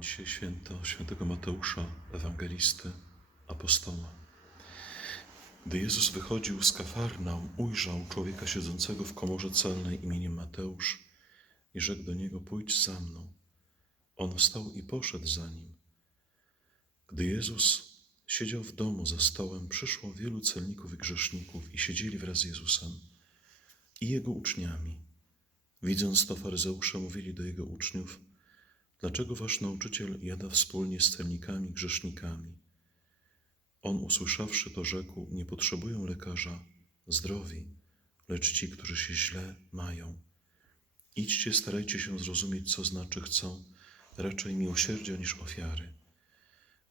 Dzisiaj święto świętego Mateusza, ewangelisty, apostoła. Gdy Jezus wychodził z Kafarnaum, ujrzał człowieka siedzącego w komorze celnej imieniem Mateusz i rzekł do niego: Pójdź za mną. On wstał i poszedł za nim. Gdy Jezus siedział w domu za stołem, przyszło wielu celników i grzeszników i siedzieli wraz z Jezusem i jego uczniami. Widząc to, faryzeusze mówili do jego uczniów: Dlaczego wasz nauczyciel jada wspólnie z celnikami grzesznikami? On, usłyszawszy to, rzekł: Nie potrzebują lekarza zdrowi, lecz ci, którzy się źle mają. Idźcie, starajcie się zrozumieć, co znaczy chcą raczej miłosierdzia niż ofiary,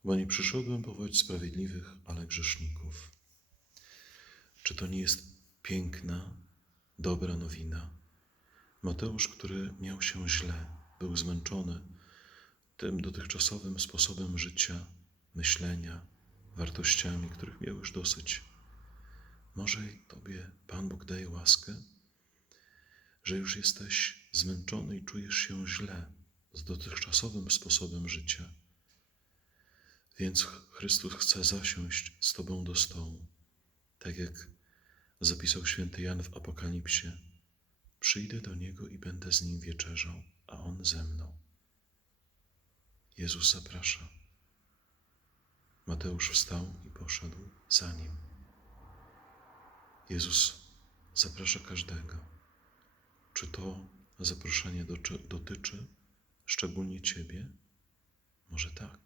bo nie przyszedłem powołać sprawiedliwych, ale grzeszników. Czy to nie jest piękna, dobra nowina? Mateusz, który miał się źle, był zmęczony tym dotychczasowym sposobem życia, myślenia, wartościami, których miał już dosyć. Może Tobie Pan Bóg daje łaskę, że już jesteś zmęczony i czujesz się źle z dotychczasowym sposobem życia. Więc Chrystus chce zasiąść z Tobą do stołu, tak jak zapisał święty Jan w Apokalipsie. Przyjdę do Niego i będę z Nim wieczerzał, a On ze mną. Jezus zaprasza. Mateusz wstał i poszedł za Nim. Jezus zaprasza każdego. Czy to zaproszenie dotyczy szczególnie Ciebie? Może tak.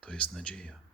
To jest nadzieja.